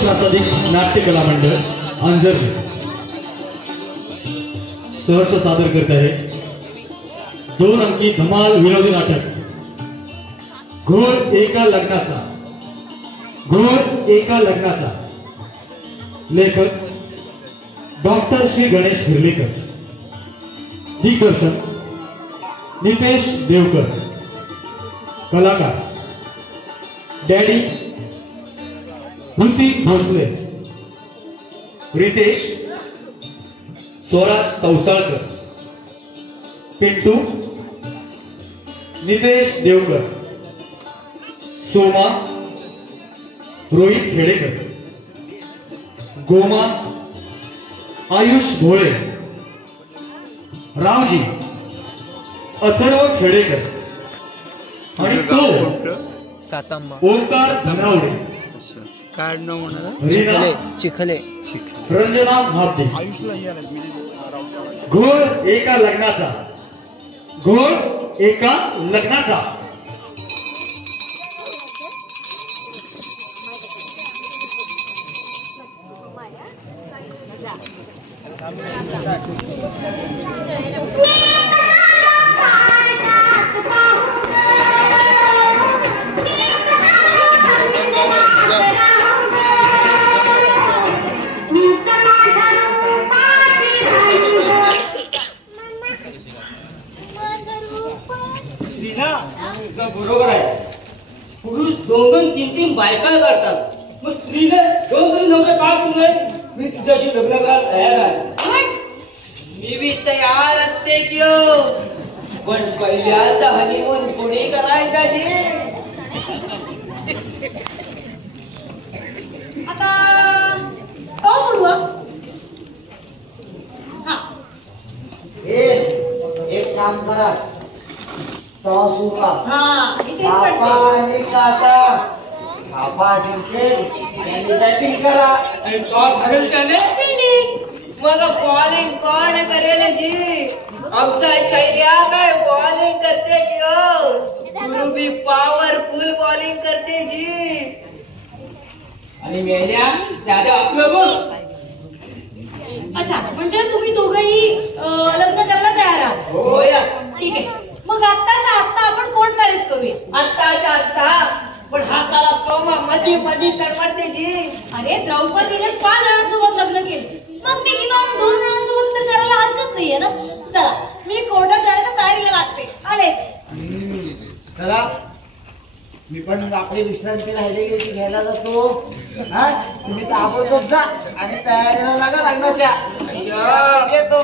प्रासादिक नाट्य कला मंडळ अंजर्ली सहर्ष सादर करत आहे 2 अंकी धमाल विनोदी नाटक घोर एका लग्नाचा लेखक डॉक्टर श्री गणेश हिरलेकर, दिग्दर्शन नितेश देवकर, कलाकार डॅडी भूती भोसले, रितेश स्वराज तवसाळकर, पिंटू नितेश देवकर, सोमा रोहित खेडेकर, गोमा आयुष भोळे, रामजी अथर्व खेडेकर आणि तो ओंकार धनावडे, चिखले रंजना महाते. घोर एका लग्नाचा बरोबर आहे. पुरुष 2-3 बायका करतात, मग स्त्रीने 2 नवरे का करू नये? मी तुझ्याशी लग्न करायला तयार आहे. मी भी तयार असते की हो, पण पहिल्यांदा हनीमून पुणे करायचा जी. आता का सोडू? एक काम करा, मग बॉलिंग कोण करेल जी? आमचा शैल्या काय बॉलिंग करते की हो? गुरु भी पॉवरफुल बॉलिंग करते जी. आणि मेल्या त्याच्या आपलं बोल. अच्छा, म्हणजे तुम्ही दोघंही लग्न करायला तयार आहात? हो या. ठीक आहे, मग आत्ताच्या आत्ता आपण कोर्ट मॅरेज करूया. आत्ताच्या आत्ता? पण हा साला सोमा मध्ये तडमडते जी. अरे द्रौपदीने 5 जणांसोबत लग्न केलं, मग मी किमान 2 जणांसोबत तर करायला हरकत नाहीये ना. चला, मी कोर्टात जाण्याच्या तयारीला लागते. आलेच. चला, मी पण आपली विश्रांती राहिलेली घ्यायला जातो. हा, तुम्ही ताबडतोब जा आणि तयारीला लागा लग्नाच्या. येतो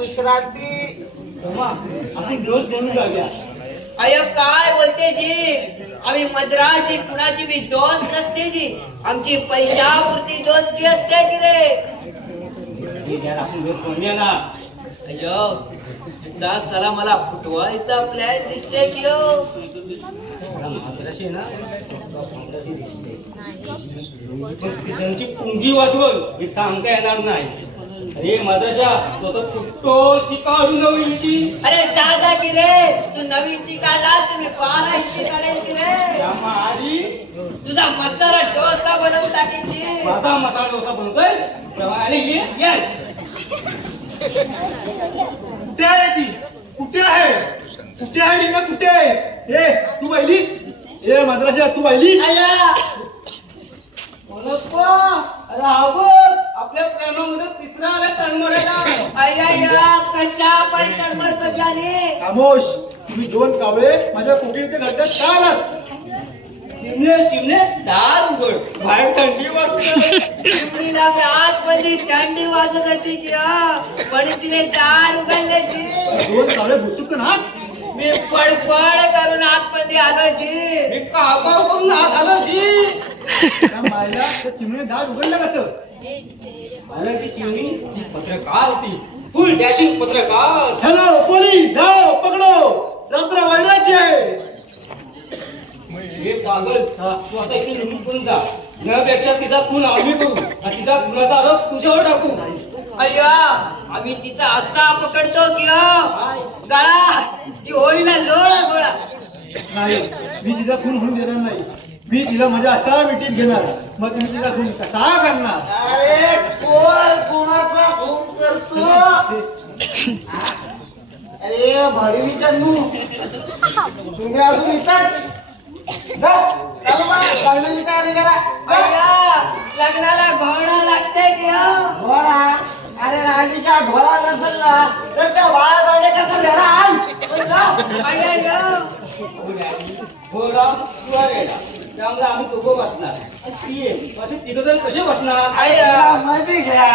विश्रांती. आपण रोज घेऊन जाऊया. अयो काय बोलते जी? आम्ही मद्राशी कुणाची भी दोस्त नसते जी. आमची पैशापुरती दोस्ती असते की रे. आपण रोज म्हणूया ना. अयो तुझा सला मला फुटवायचा प्लॅन दिसते की हो. मद्राशी ना, मद्राशी दिसते. त्यांची पुंगी वाजवून हे सांगता येणार नाही. अरे मद्राशा, तो तर फुटतोच ती काढू 9 इंची. अरे जा की रे, तू 9 इंची काढलास तर मी 12 इंची काढेल की रे. तुझा मसाला डोसा बनवून टाकेल जी. माझा मसाला डोसा बनवतोय. कुठे आहे ती? कुठे आहे रीना? कुठे आहे? ए तू पाहिली? ए मद्राशा तू पाहिली? आपल्या प्रेमामध्ये तिसरा आला तळमळायला. अय्या कशा पण तडमडतो ज्याने. खामोश. तुम्ही 2 कावळे माझ्या कुटीच्या घरात का आलात? चिमणे दार उघड, बाहेर थंडी वाजते. चिमणीला मी आतमध्ये थंडी वाजत होती की पण तिने दार उघडले जी. 2 कावळे भुसुक ना. मी पडपड करून आतमध्ये आलो जी. मी कापाव करून आत आलो जी. मायला त्या चिमणीने दार उघडलं कसं? अरे ती चिमणी ती पत्रकार होती, फुल डॅशिंग पत्रकार. हॅलो पोलीस, जाओ पकडो, रात्र वैराची आहे. हे पागल, तू आता इथे निघून पळून जा. यापेक्षा तिचा खून आम्ही करू आणि तिचा खुनाचा आरोप तुझ्यावर टाकू. अय्या आम्ही तिचा असा पकडतो की गळा ती होईला लोळा गोळा. नाही, मी तिचा खून होऊन देणार नाही. मी तिला माझ्या असा मिठीत घेणार, मग तुम्ही तिला खून कसा करणार? अरे कोण कोणाचा खून करतो? अरे भडवी जन्नू, तुम्ही अजून इथं लग्नाची तयारी करा. लग्नाला घोडा लागतंय की हो? घोडा? अरे राणीच्या घोडा नसेल ना तर त्या बाळा जाणे करता घोडा आण. घोडा किंवा रेडा त्यामुळे आम्ही दोघं बसणार. ती असे तिघ जण कसे बसणार? माहिती घ्या,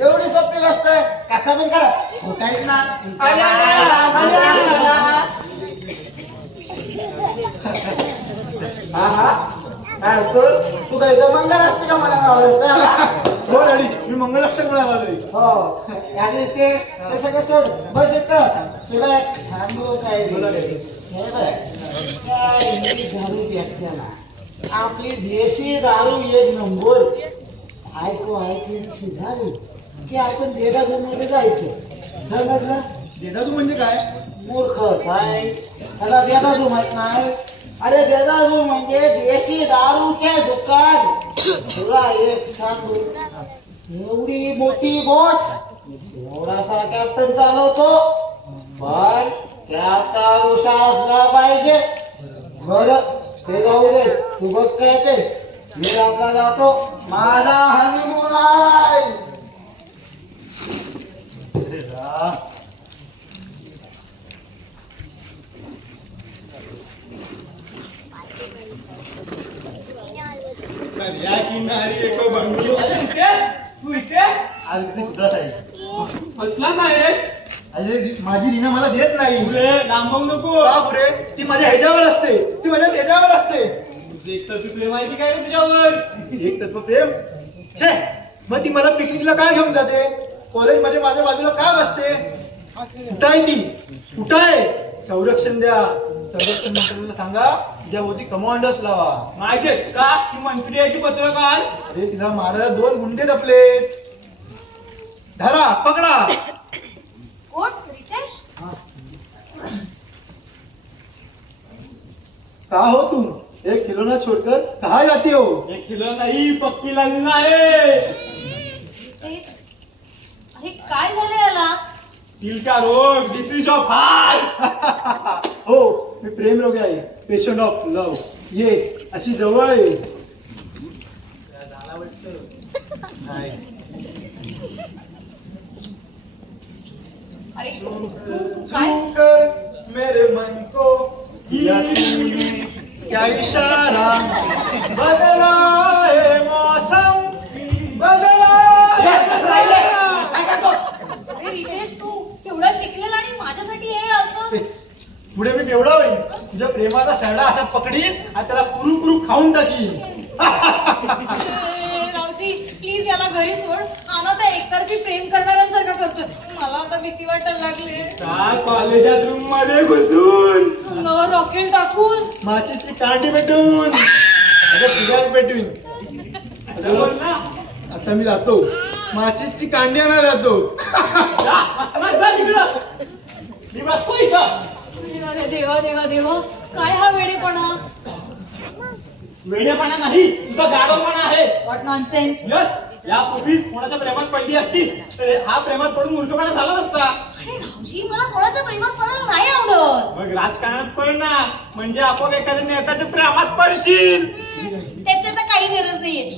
एवढी सोपी गोष्ट आहे. कसा पण करा, खोटाईत ना. हा हा काय असतो तू काय इथं मंगल असते का मला? हो डॅडी, मी मंगलाष्टक म्हणायला आलोय. हो आणि ते सगळं सोड, बस येतं तुला एक सांगू काय हे बघ, काय इंग्लिश दारू भेटते ना, आपली देशी दारू एक नंबर. ऐकू झाली की आपण देदादू मध्ये जायचं. समजलं? देदादू म्हणजे काय? मूर्ख काय, त्याला देदादू माहित नाही? अरे देदादू म्हणजे देशी दारूचे दुकान. तुला एक सांगू, एवढी मोठी बोट थोडासा कॅप्टन चालवतो, पण कॅप्टन हुशार असला पाहिजे. बरं ते जाऊ दे, तू बघ काय ते. मी आपला जातो, माझा हनीमून आहे. या किनारी एक बंगलो. तू इथे बसलाच आहेस? अरे माझी रीना मला देत नाही. पुरे लांबवू नको. का पुरे? ती माझ्या ह्याच्यावर असते, ती माझ्या त्याच्यावर असते. तुझं एक तत्व प्रेम आहे की काय रे तुझ्यावर? एक तत्व प्रेम? छे, मग ती मला पिकनिकला काय घेऊन जाते? कॉलेज मध्ये माझ्या बाजूला का बसते? कुठाय ती? कुठाय? संरक्षण द्या. संरक्षण मंत्र्याला सांगा तिच्यावरती कमांडर्स लावा. माहितीये का ती मंत्री आहे की पत्रकार? अरे तिला मारायला 2 गुंडे डपलेत. धरा, पकडा. कोण? रितेश? का हो तुम एक खिलौना छोड़कर कहा जाती हो? एक खिलौना ही पक्की लग्न आहे. रितेश, अरे काय झालं याला? दिल का रोग, डिसीज ऑफ हार्ट. हो, मी प्रेम रोगी आहे, पेशंट ऑफ लव. ये अशी जवळ आहे. अरे तू काय? कर मेरे मन को दिया तूने क्या इशारा, बदला है मौसम, बदला है नजारा. अरे रितेश, तू एवढा शिकलेला आणि माझ्यासाठी हे असं? पुढे मी केवढा होईल? तुझ्या प्रेमाचा सरडा असा पकडीन आणि त्याला कुरू कुरू खाऊन टाकीन. रावजी प्लीज याला घरी सोड. हा ना त्या एकतर्फी प्रेम करणाऱ्यांसारखा करतोय. मला आता भीती वाटायला लागली. काय कॉलेजात रूम मध्ये घुसून रॉकेल टाकून माचीची कांडी पेटून सिगारेट पेटून. आता मी जातो, माचीची कांडी आणा जातो. अरे देवा देवा देवा, काय हा वेडेपणा? वेडेपणा नाही, तुझा गाढवपणा आहे. What nonsense. यस, या पूर्वीच कोणाच्या प्रेमात पडली असतीस तर हा प्रेमात पडून मूर्खपणा झाला असता. अरे रावजी, मला कोणाच्या प्रेमात पडायला नाही आवडत. मग राजकारणात पड ना, म्हणजे आपण एखाद्या नेत्याच्या प्रेमात पडशील. त्याची तर काही गरज नाहीये.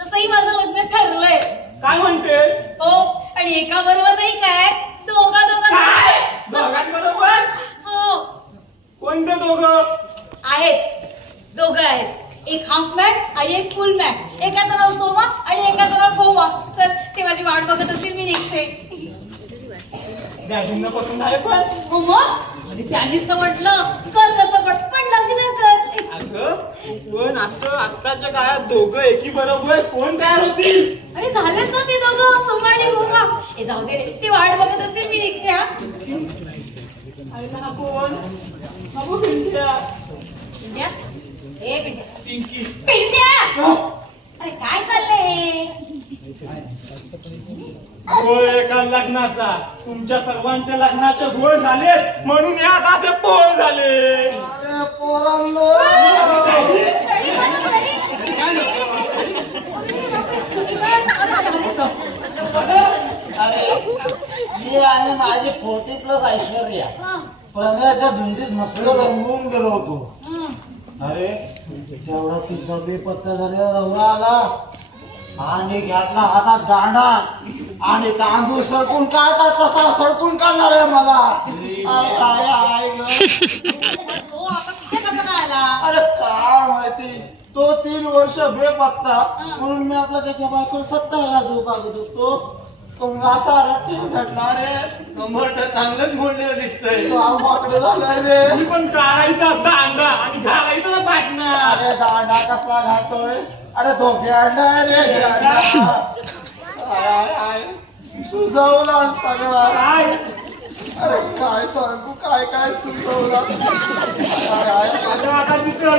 तसंही माझं लग्न ठरलंय. काय म्हणतेस? हो, आणि एका बरोबर नाही काय, काय? दोघांबरोबर? हो. कोणते दोघं? आहेत, दोघं आहेत. एक हाफ मॅट आणि एक फुल मॅट. एकाचं नाव सोमा आणि एकाचं नाव गोमा. चल, ते माझी वाट बघत असतील, मी निघते. डॅडींना पसंत आहे पण? हो मग, आणि त्यांनीच तर म्हटलं कर कसं पण लग्न कर. अगं पण असं आत्ताच्या काळात दोघं एकी बरोबर कोण तयार होतील? अरे झालेत ना ते दोघं, सोमा आणि गोमा. हे जाऊ दे रे, ते वाट बघत असतील, मी निघते. हा आईला कोण? अगो पिंट्या. पिंट्या? ए पिंट्या. पिंकी. पिंट्या! अरे काय चाललंय? गोळ एका लग्नाचा, तुमच्या सर्वांच्या लग्नाचे गोळ झाले म्हणून यात असे पोळ झाले. अरे पोरांनो, डॅडी, आणि माझी 40+ ऐश्वर्या हा, प्रणयाच्या धुंदीत मस्त रंगून गेलो होतो. हा. अरे तेवढा तिचा बेपत्ता झालेला नवरा आला आणि घातला हातात दांडा आणि तांदूळ सडकून काढतात तसा सडकून काढणार आहे मला. आय, आय, आय ग. तो आता तिथे कसा काय आला? अरे काय माहिती तो 3 वर्ष बेपत्ता म्हणून मी आपला त्याच्या बायकोला 27 बघत होतो. तो असा रट्टी भेटला रे. कंबरट चांगलंच मोडलेलं दिसतंय. सावबाकडे झालाय रे. मी पण काढायचा दांडा आणि घालायचं ना पाटणं. अरे दांडा कसला घालतोय? अरे तो गेंडा आहे रे गेंडा. I, I, I. सुजवला सगळा. काय अरे काय सांगू काय काय सुचवला. आता मित्र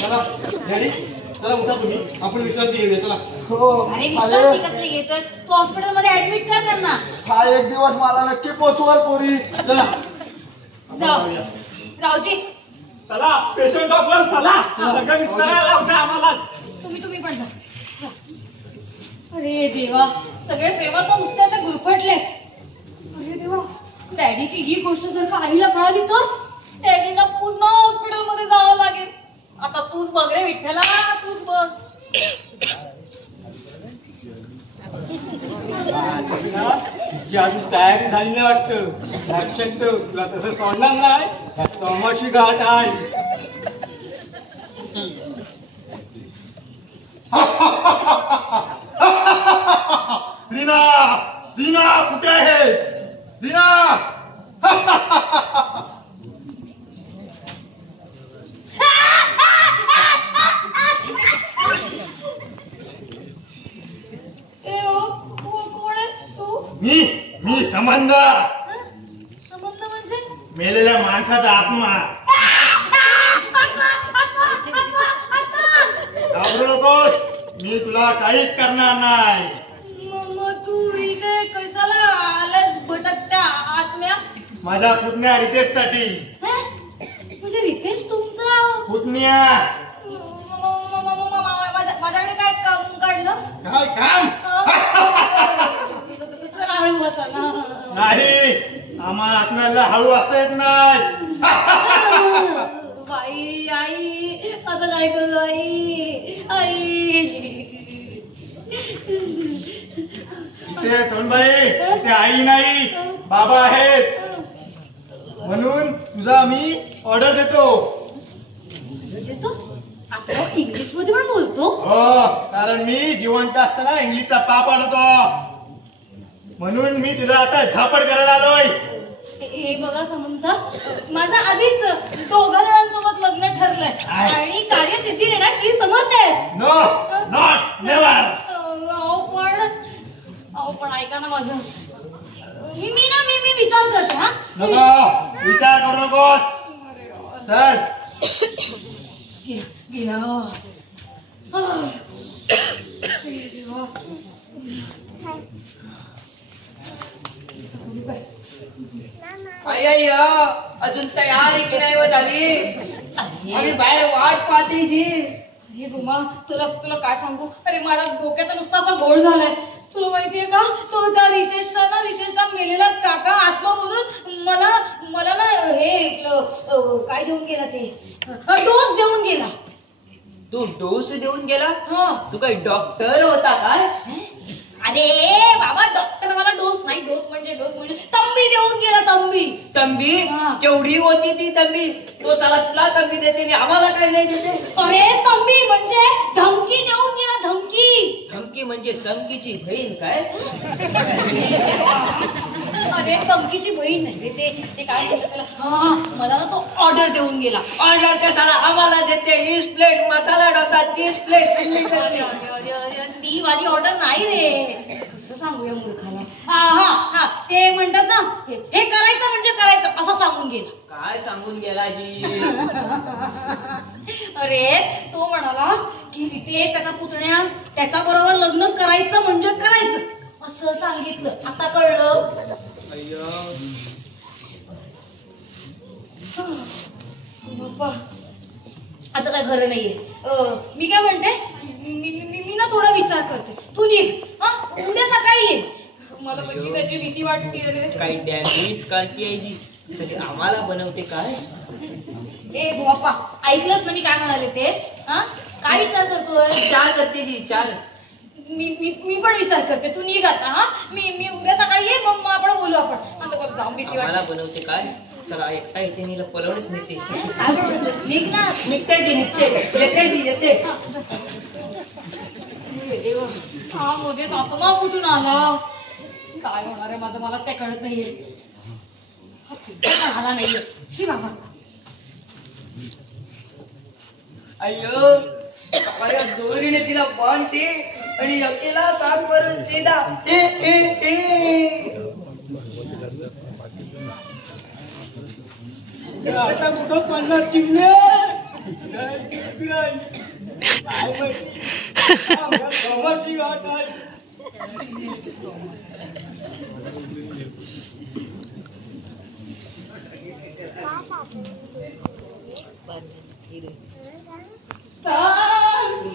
चला डॅडी चला उठा तुम्ही आपण विश्रांती घेऊया चला. हो अरे विश्रांती कसली घेतोय? तू हॉस्पिटल मध्ये ऍडमिट कर त्यांना. हा एक दिवस मला नक्की पोचवाल पोरी. चला जाऊ रावजी, चला पेशंट आपला चला सगळं विस्तारायला लावता आम्हालाच. तुम्ही पण जा. अरे देवा, सगळे प्रेमात नुसते असे गुरफटले. अरे देवा, डॅडीची ही गोष्ट जर का आईला कळाली तर डॅडीना पुन्हा हॉस्पिटल मध्ये जावं लागेल. आता तूच बघ रे विठ्ठला, तूच बघ. तिची अजून तयारी झाली नाही वाटतं. लक्षात ठेव तुला तसं सोडणार नाही. या सोमाशी घाट आहे. रीना रीना कुठे आहेस रीना? कोण आहेस तू? मी संबंध संबंध म्हणजे? मेलेल्या माणसाचा आत्मा. घाबरू नकोस, मी तुला काहीच करणार नाही. मग तू इथे कशाला आलास भटकत्या आत्म्या? माझ्या पुतण्या रितेशसाठी. म्हणजे रितेश तुमचा पुतण्या माझ्याकडे काय काम काढलं? काय काम हळू बसा ना. नाही, आम्हाला आत्म्याला हळू असता येत नाही. बाई आई, आता काय करू आई? आई ते सोनबाई ते आई नाही बाबा आहेत. म्हणून तुझा मी ऑर्डर देतो. देतो? आता इंग्लिश मध्ये पण बोलतो? हो, कारण मी जिवंत असताना इंग्लिशचा पाप आडतो. म्हणून मी तुला आता झापड करायला आलोय. हे बघा समंत, माझं आधीच 2 जणांसोबत लग्न ठरलंय आणि कार्यसिद्धी देणार श्री समर्थ आहेत. No, not, never. पण ऐका ना माझं. मी विचार करते. हा नको विचार करू नकोस. चल गेला. आई अजून तयारी की नाही झाली? आम्ही बाहेर वाट पाहते जी. अरे बुमा, तुला काय सांगू? अरे मला डोक्याचा नुसता असा घोळ झालाय. तुला माहितीये का, तो त्या रितेशचा मेलेला काका आत्मा म्हणून मला ना हे काय देऊन गेला, ते डोस देऊन गेला. तू डोस देऊन गेला? हा. तू काही डॉक्टर होता काय? अरे बाबा, डॉक्टर मला डोस म्हणजे तंबी देऊन गेला. तंबी? हा. केवढी होती ती तंबी? तो साला तुला तंबी देते आणि आम्हाला काही नाही देते. अरे तंबी म्हणजे धमकी देऊन गेला. धमकी म्हणजे चमकीची बहीण काय? अरे चमकीची बहीण नाही रे, ते काय म्हणतात, हा मला ना तो ऑर्डर देऊन गेला. ऑर्डर कशाला आम्हाला देते? 20 प्लेट मसाला डोसा, 30 प्लेट इडली चटणी. ती वाली ऑर्डर नाही रे. कसं सांगूया मूर्खाला? हा ते म्हणतात ना, हे करायचं म्हणजे करायचं असं सांगून गेला. काय सांगून गेला जी? अरे तो म्हणाला की रितेश त्याचा पुतण्या त्याच्या बरोबर लग्न करायचं म्हणजे करायचं असं सांगितलं. आता कळलं. बाप्पा, आता काय खरं नाहीये. मी काय म्हणते, मी ना थोडा विचार करते. तू निघ, हा उद्या सकाळी ये. मला कशी त्याची भीती वाटते रे. काही डॅमेज काढती आहे जी सगळी आम्हाला बनवते काय. ए बाप्पा, ऐकलंस ना मी काय म्हणाले ते? हा, काय विचार करतोय? विचार करते जी विचार. मी पण विचार करते. तू निघ आता. हा, मी उद्या सकाळी ये, मग आपण बोलू. आपण आता जाऊन भीती आम्हाला वाटते. बनवते काय. चला एकटा येते नीला पलवडत नेते. काय बोलतोस? निघ ना. निघते जी निघते. येते जी येते. हा मध्येच आत्मा कुठून आला? काय होणार आहे माझं मलाच काय कळत नाहीये. हा पण आला नाहीये. शी बाबा. अय्यो सकाळी दोरीने तिला बांधते आणि अकेला चाक भरून सीधा हे हे हे. आता कुठं पडणार चिमणे.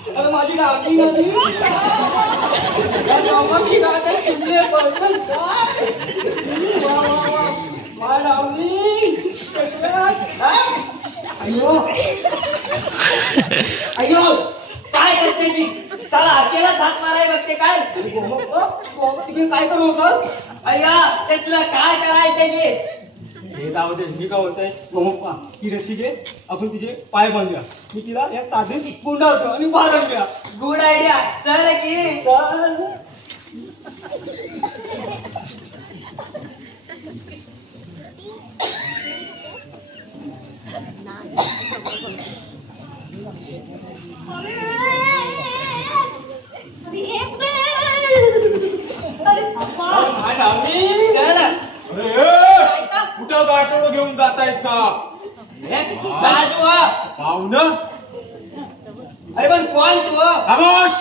अरे माझी राखी नदी चिमणे पडलं काय. अय्यो अय्यो काय करते ती. साला अकेला हात माराय बघते काय. तुम्ही काय करत होतास. अय्या ते तुला काय करायचं ते. हे जाऊ दे. मी काय होतंय मम्मा ही रशी घे, आपण तिचे पाय बांधूया. मी तिला या तादीत गुंडाळतो आणि बांधूया. Good idea. चल की चल. कुठं गाठोड घेऊन जातायत साप. पाहुण. अरे पण कौन तू. खामोश.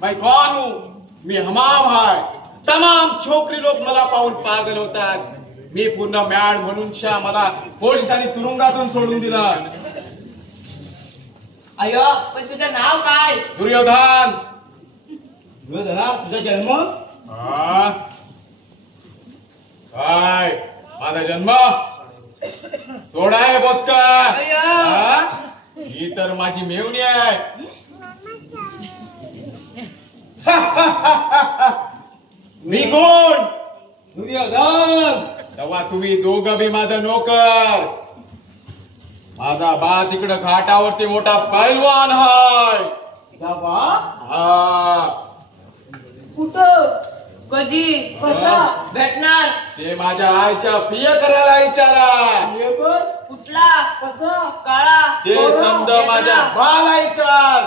मैं कौन हूँ. मी हमाम है. तमाम छोकरी लोक मला पाहून पागल होतात. मी पूर्ण मॅड म्हणून मला पोलिसांनी तुरुंगातून सोडून दिलं. अय्यो पण तुझं नाव काय. दुर्योधन. तुझा जन्म. हा? काय माझा जन्म सोडाय बोचका. हा? ही तर माझी मेवणी आहे. मी कोण. दुर्योधन. तेव्हा तुम्ही दोघं बी माझा नोकर. माझा बा तिकडं घाटावरती मोठा पैलवान हाय. हा. कुठं कधी कसा भेटणार. ते माझ्या आईच्या प्रिय करायला विचारा. कुठला कसा काळा. ते समज माझ्या बाला विचार.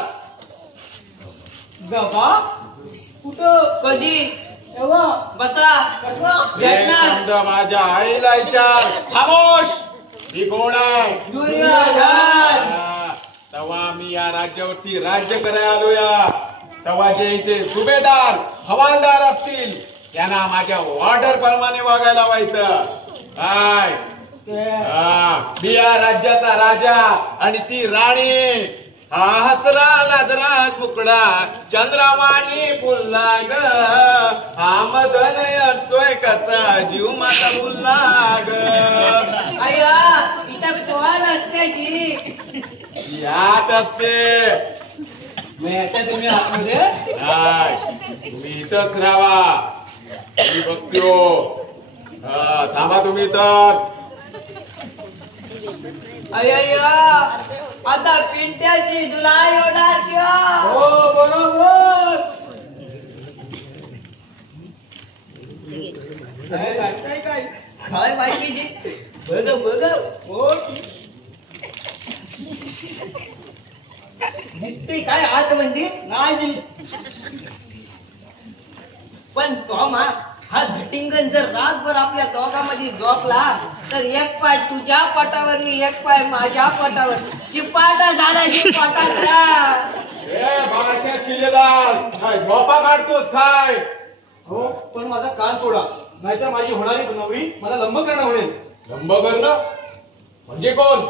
गबा कुठं कधी तेव्हा बसा कसा ते समज माझ्या आईला विचार. खामोश. ही कोण आहे. दुर्योधन. तेव्हा मी या राज्यावरती राज्य करायला आलोया. तेव्हा जे इथे सुभेदार हवालदार असतील त्यांना माझ्या ऑर्डर प्रमाणे वागायला व्हायचं. काय मी या राज्याचा राजा आणि ती राणी. हा हसरा लाजरा तुकडा चंद्रवाणी फुलला ग. हा मदन अडतोय कसा जीव माझा फुलला ग. अय्या इथं कोण असते जी. यात असते. तुम्ही आतमध्ये. काय तुम्ही इथंच राहा. मी बघतो. थांबा तुम्ही तर. अय्या आता पिंट्याची दुलाई होणार किंवा. हो बरोबर. काय माहिती जी. बघ बघ हो दिसते काय आतमध्ये नाही. पण सोमा हा घटिंगण जर रातभर आपल्या दोघांमध्ये झोपला तर एक पाय तुझ्या पोटावर आणि एक पाय माझ्या पोटावर. चिपाटा झाला चिपाटाचा. बारक्या शिलेदार काय झोपा काढतोस काय. हो पण माझा कान सोडा, नाहीतर माझी होणारी नवरी मला लंब करणं म्हणेल. लंब करणं म्हणजे कोण.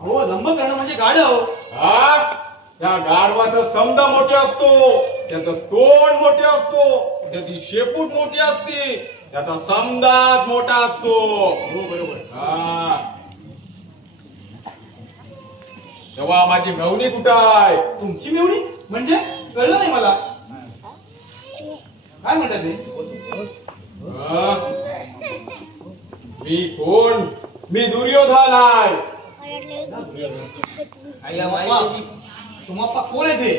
हो लंब करणं म्हणजे गाढव. हा त्या गाढवाचा समजा मोठे असतो, त्याचं तोंड मोठे असतो, त्याची शेपूट मोठी असते, त्याचा समजाच मोठा असतो. हो बरोबर. हा, तेव्हा माझी मेवणी कुठं आहे? तुमची मेवणी म्हणजे कळलं नाही मला. काय म्हणतात ते? हा? मी कोण? मी दुर्योधन आहे. आईला माहिती तुम्हा कोण आहे ते?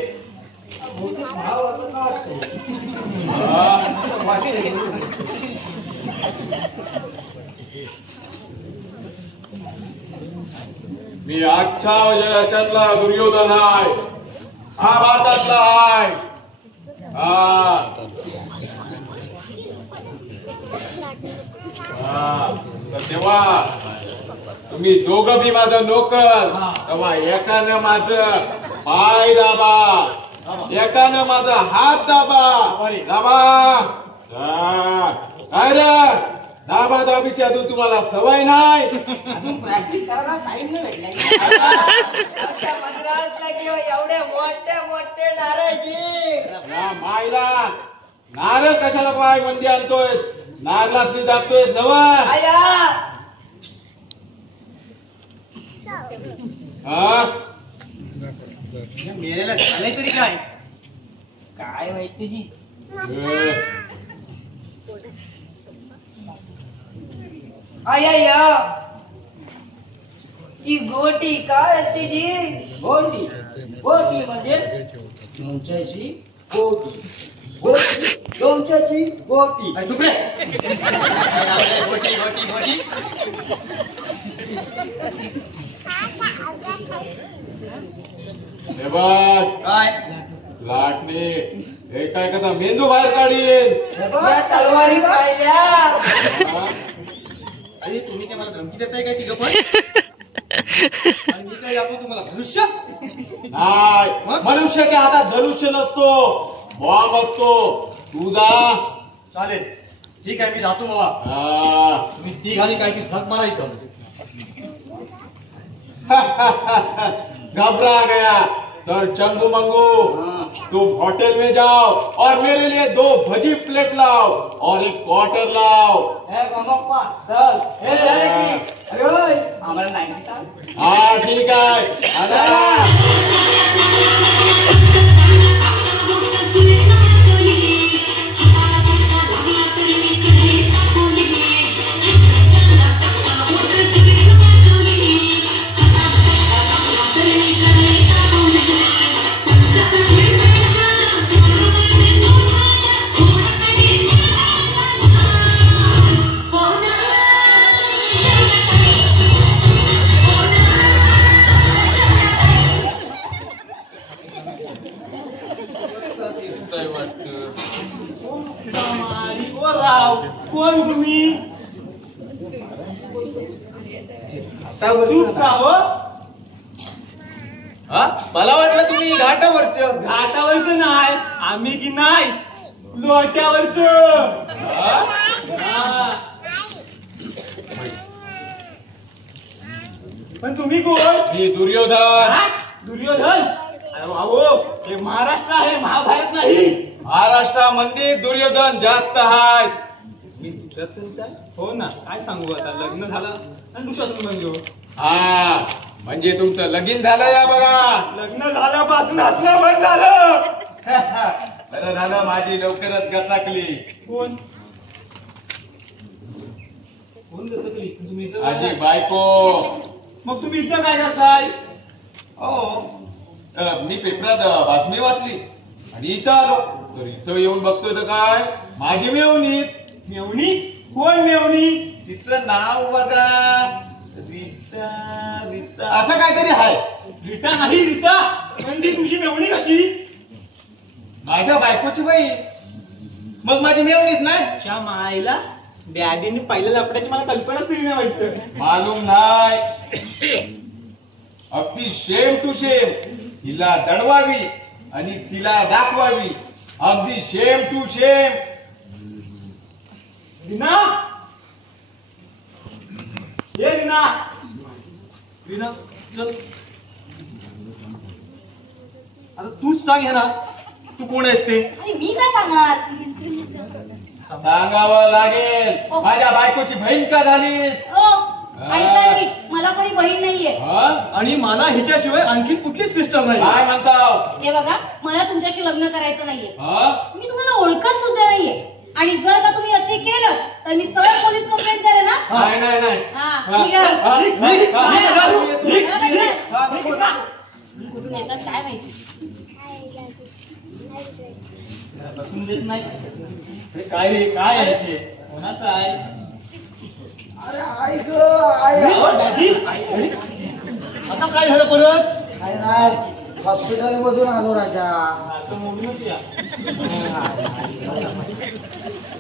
मी आजच्या याच्यातला दुर्योधन आहे. हा भारतातला आहे. तर तेव्हा तुम्ही दोघं बी माझं नोकर. तेव्हा एकानं माझं पाय दाबा, एकानं माझा हात दाबा. दाबा. काय रे, दाबा दाबीची अजून तुम्हाला सवय नाही? प्रॅक्टिस करायला टाइम नाही भेटला. मद्रासला किंवा एवढे मोठे मोठे नाराजी. या मायला नारळ कशाला पाय मंदी आणतोय? नारळासनी दाबतोय नवा. मेलेला झालंय तरी काय? काय माहित तुझी? ही गोटी काय तुझी? गोटी गोटी म्हणजे लोणच्याची गोटी. गोटी लोणच्याची गोटी. चुप रे. गोटी गोटी गोटी. काय लाटणे हे काय कसा मेंदू बाहेर काढील. तलवारी पाहिल्या. अरे तुम्ही काय मला धमकी देताय काय? तिघं पण मी काय दाखवू तुम्हाला? मनुष्य नाही, मनुष्याच्या हातात धनुष्य नसतो, बॉम्ब असतो. तू जा. चालेल, ठीक आहे, मी जातो बाबा. तुम्ही ती घाली काय ती झक मारा इथं. घबरा गया तर चंगू मंगू, तुम होटल में जाओ और मेरे लिए 2 भजी प्लेट लाओ और 1 क्वार्टर लाओ. चल हे झालं की अरे आम्हाला 90 सांग. हा ठीक आहे. आला. कोण तुम्ही? चूप का हो? मला वाटलं तुम्ही घाटावरचं. घाटावरचं नाही, आम्ही की नाही लोट्यावरच. पण तुम्ही कोण? मी दुर्योधन. दुर्योधन? अरे बाबू, हे महाराष्ट्र आहे, महाभारत नाही. महाराष्ट्रामध्ये दुर्योधन जास्त आहेत. मी दुसऱ्याचं हो ना, काय सांगू आता, लग्न झालं आणि दुसऱ्याचं बनलो. हा म्हणजे तुमचं लगीन झालं या बघा. लग्न झाल्यापासून हसणं बंद झालं. बरं झालं, माझी लवकरच गचाकली. कोण कोण गचकली? तुम्ही इथं माझी काय? बायको. मग तुम्ही इथं काय करताय? हो, मी पेपरात बातमी वाचली आणि इथं आलो. तर इथं येऊन बघतोय तर काय, माझी मेवणी. मेवणी? कोण मेवणी? तिचं नाव बघा, रीता. रीता असं काहीतरी आहे. रीता नाही, रीता म्हणजे तुझी मेवणी कशी? माझ्या बायकोची बहीण. मग माझी मेवणीच नाही. च्या मायला डॅडीने पहिल्या लपड्याची मला कल्पनाच तरी नाही वाटतं. मालूम नाही. अगदी शेम टू शेम हिला दडवावी आणि तिला दाखवावी. अगदी शेम टू शेम. रीना, ये रीना. रीना चल. आता तूच सांग हे ना, तू कोण आहेस ते? अरे मी काय सांगणार? सांगावं लागेल. माझ्या बायकोची बहीण का झालीस? ऐका नीट, मला कोणी बहीण नाहीये. आणि मला हिच्याशिवाय आणखी कुठलीच सिस्टर नाही. काय म्हणताव? हे बघा, मला तुमच्याशी लग्न करायचं नाहीये. हा? मी तुम्हाला ओळखत सुद्धा नाहीये. आणि जर का तुम्ही अति केलं तर मी सरळ पोलीस कंप्लेंट करेन ना. नाही नाही नाही. हा, ठीक आहे. कुठून येतात काय माहिती. बसून देत नाही. अरे काय रे, काय आहे ते? कोणाचं आहे? अरे आई ग आई. आता काय झालं परत? काय नाही, हॉस्पिटल मधून आलो राजा. आता मोडूनच या.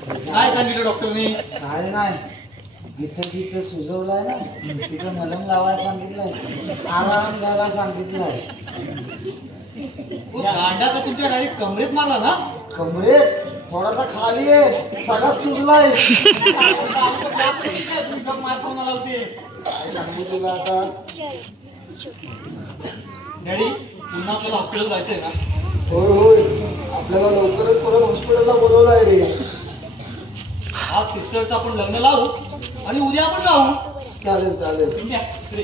काय सांगितलं डॉक्टरने? काय नाही, जिथे जिथे सुजवलाय ना तिथे मलम लावायला सांगितलंय, आराम घ्यायला सांगितलंय. गांडा तर तुमच्या डायरेक्ट कमरेत मारला ना? कमरेत थोडासा खाली आहे, सगळा सुजलाय. काय सांगू तुला आता? डॅडी, पुन्हा आपल्याला हॉस्पिटल जायचंय ना? होय होय, आपल्याला लवकरच परत हॉस्पिटलला बोलवलंय रे. आज सिस्टरचं आपण लग्न लावू आणि उद्या आपण जाऊ. चालेल चालेल. इंडिया, इकडे.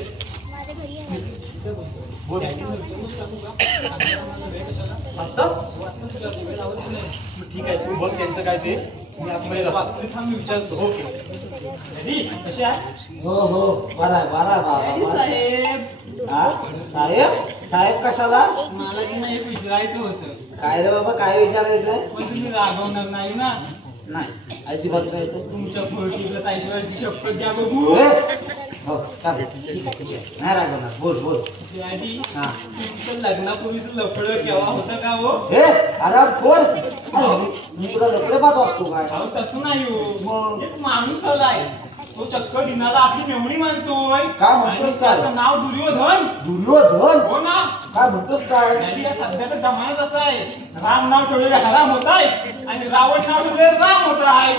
बोल. आत्ताच? ठीक आहे, तू बघ त्यांचं काय ते. मी आतमध्ये जातो. थांब, मी विचारतो. ओके. डॅडी, कसे आहे? हो हो, बरा बरा डॅडी बाबा. साहेब, हा? साहेब साहेब कशाला? मला त्यांना एक विचारायचं होतं. काय रे बाबा, काय विचारायचंय? पण तुम्ही रागवणार नाही ना? नाही, अजिबात काय तो. तुमच्या पोरटीला ताईशिवायची शपथ द्या बघू. हो चालेल, ठीक आहे, ठीक आहे. नाही रागवणार, बोल बोल. डॅडी, हा. तुमचं लग्नापूर्वीचं लफडं केव्हा होतं का हो? हे आराम खोर. अरे, मी तुला लपडे पाहत असतो काय? अहो, तसं नाही हो. मग? एक माणूस आलाय, तो चक्क दिनाला आपली मेवणी मानतोय. काय म्हणतोस आणि काय? त्याचं नाव दुर्योधन. दुर्योधन? हो ना? काय म्हणतोस काय? डॅडी, या सध्या तर जमानाच असा आहे. राम नाव ठेवलेले हराम होत आहे आणि रावण नाव ठेवलेले राम होत आहे.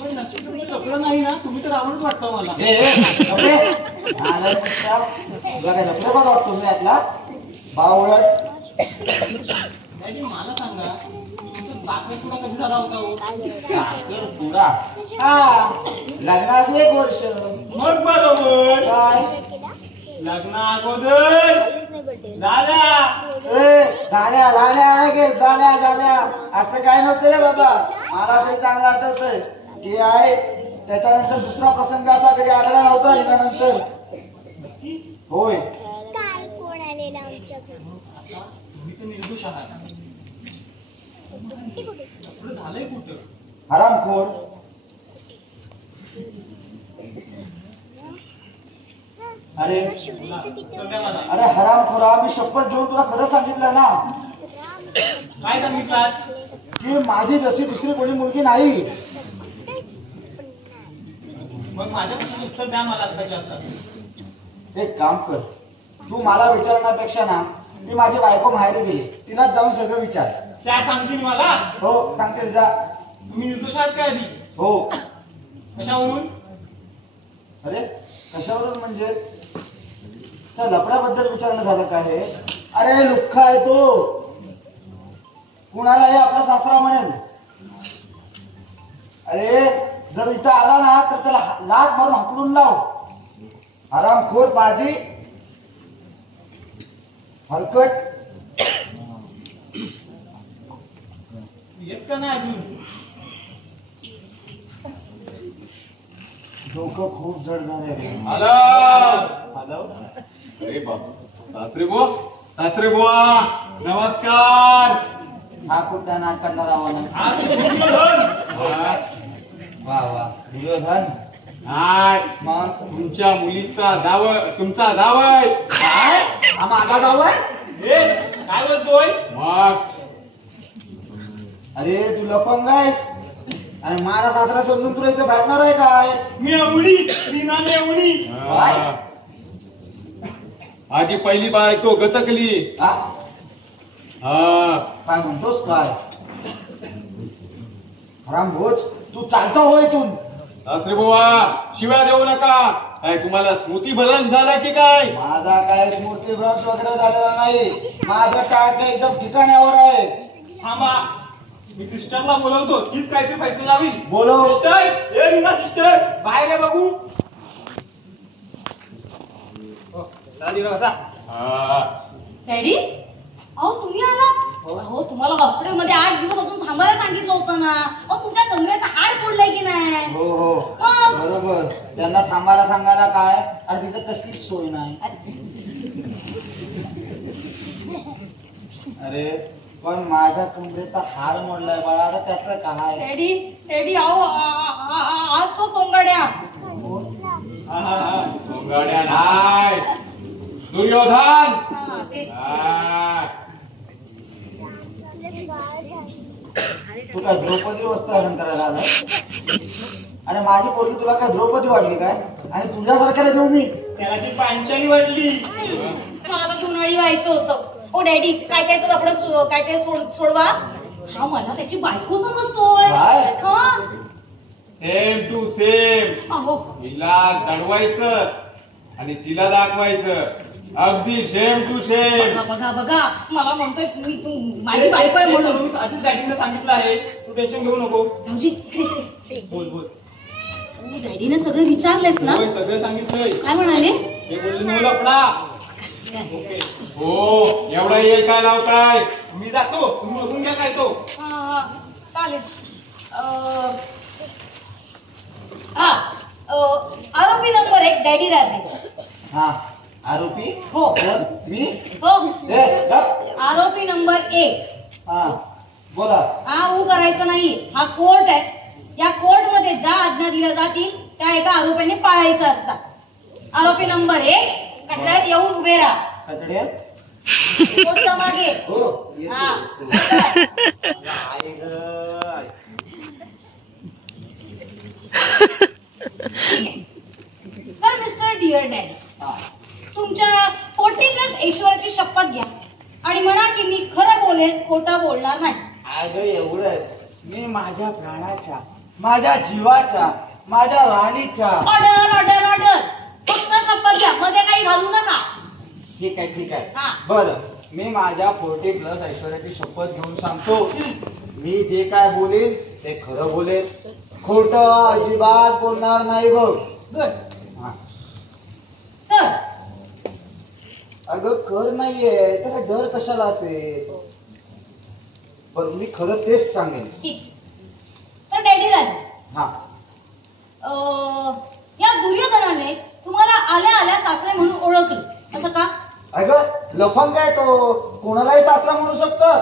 पण नक्की तुमचं लफडं नाही ना? तुम्ही तर रावणच वाटतं मला. लपडे? आला नुसता. तुला काय लपडे पाहत वाटतो मी यातला? बावळट. डॅडी, मला सांगा, तुमचा साखरपुडा कधी झाला होता हो? साखरपुडा? हा, लग्नाआधी 1 वर्ष. मग बरोबर. काय? लग्ना अगोदर झाल्या. झाल्या झाल्या नाही गे, झाल्या झाल्या असं काय नव्हतं रे बाबा. मला तरी चांगलं आठवतंय की आहे त्याच्यानंतर दुसरा प्रसंग असा कधी आलेला नव्हता निघाल्यानंतर. होय. काय कोण आलेला आमच्या घरी? तुम्ही तर निर्दोष आहात. लफडं झालंय कुठं? हरामखोर. अरे तर द्या मला. अरे हरामखोरा, मी शपथ घेऊन तुला खरं सांगितलं ना काय सांगितलं? की माझी जशी दुसरी कोणी मुलगी नाही. मग माझ्यापासून उत्तर द्या मला आत्ताच्या आता. एक काम कर, तू मला विचारण्यापेक्षा ना ती माझी बायको माहेरी गेली, तिलाच जाऊन सगळं विचार. त्या सांगतील मला? हो सांगतील, जा. तुम्ही निर्दोष आहात काय आधी? हो. कशावरून? अरे कशावरून म्हणजे त्या लफड्याबद्दल विचारणं झालं काय? अरे लुख्खा आहे तो, कुणालाही आपला सासरा म्हणेल. अरे जर इथं आला ना तर त्याला लात मारून हाकलून लाव. आरामखोर बाजी, हलकट. येत का नाही अजून? डोकं खूप जड झाले रे. हॅलो. हॅलो. अरे बाबा, सासरे बुवा, सासरे बुवा, नमस्कार. हा कुठल्या नाटकांना रावाना. आज दुर्योधन. वा वा, दुर्योधन. हाय, मग तुमच्या मुलीचा तुमचा जावय. काय? हा माझा जाऊ आहे? ए, काय बोलतोय? मग अरे तू लपंग आहेस आणि माझा सासरा समजून तुला इथे भेटणार आहे काय? मेवणी, रीना मेवणी. हा. माझी पहिली बायको गचकली. हा? हा. काय म्हणतोस काय? राम भोज, तू चालता हो इथून. सासरे बुवा, शिव्या देऊ नका. काय तुम्हाला स्मृतीभ्रंश झाला की काय? माझा काय स्मृतीभ्रंश वगैरे झालेला नाही. माझं टाळकं एकदम ठिकाण्यावर आहे. थांबा, मी सिस्टरला बोलवतो, तीच काहीतरी फैसला लावी. बोलव. सिस्टर, ए रीना सिस्टर, बाहेर ये बघू. झाली बघा. डॅडी, अहो तुम्ही आलात? अहो तुम्हाला हॉस्पिटलमध्ये 8 दिवस अजून थांबायला सांगितलं होतं ना. अहो तुमच्या कमरेचा हाड फोडलाय की नाही? हो हो मग? बरोबर. त्यांना थांबायला सांगायला काय, आणि तिथं कसलीच सोय नाही. अरे पण माझ्या कमरेचा हाड मोडलाय बाळा, आता त्याचं काय? डॅडी, डॅडी, अहो आज तो सोंगाड्या. गाड्या नाही, दुर्योधन. हा, तेच. तू काय द्रौपदी वस्त्रहरण करायला आलाय? आणि माझी पोरगी तुला काय द्रौपदी वाटली काय? आणि तुझ्यासारख्याला देऊ मी? त्याला ती पांचाली वाटली. मला तर उन्हाळी व्हायचं होतं. ओ डॅडी, काय त्याचं लफडं काय ते सोडवा. हा मला त्याची बायको समजतोय. काय? हा. Same to same. अहो तिला दडवायचं आणि तिला दाखवायचं. अगदी सेम टू सेम. बघा बघा बघा, मला म्हणतोय मी तू माझी बायको आहे म्हणून. आधीच डॅडीने सांगितलं आहे, तू टेन्शन घेऊ नको. भाऊजी, इकडे. बोल बोल. तू डॅडीने सगळं विचारलेस ना? होय, सगळं सांगितलंय. काय म्हणाले? हे बोलले नो लफडा. ओके, हो, एवढा येईल काय लावताय? मी जातो, तुम्ही बघून घ्या काय तो. हा, चालेल. आरोपी नंबर 1 डॅडी राजे. हा, आरोपी? हो. मी? हो. ए, गप. आरोपी नंबर 1. हा, बोला. हा ऊ करायचं नाही. हा कोर्ट आहे. या कोर्ट मध्ये ज्या आज्ञा दिल्या जातील त्या एका आरोपीने पाळायच्या असतात. आरोपी नंबर 1 कटड्यात येऊन उभे राहा. कटड्यात? कोर्टच्या मागे. हो, येतो. हा. आई गं. तर मिस्टर डिअर डॅडी, हा. तुमच्या 40+ ऐश्वर्याची शपथ घ्या आणि म्हणा की मी खरं बोलेन, खोटं बोलणार नाही. अगं एवढंच. मी माझ्या प्राणाच्या, माझ्या जीवाच्या, माझ्या राणीच्या. Order order order. फक्त शपथ घ्या, मध्ये काही घालू नका. ठीक आहे ठीक आहे. हा. बरं, मी माझ्या 40+ ऐश्वर्याची शपथ घेऊन सांगतो, मी जे काय बोलेन ते खरं बोलेन, खोटं अजिबात बोलणार नाही बघ. गुड. हा. तर अगं कर नाहीये तर डर कशाला असेल. पण मी खरं तेच सांगेन. ठीक. तर डॅडी राजे, हा. या दुर्योधनाने तुम्हाला आल्या आल्या सासरे म्हणून ओळखलं, असं का? अगं लफंग आहे तो, कोणालाही सासरा म्हणू शकतात.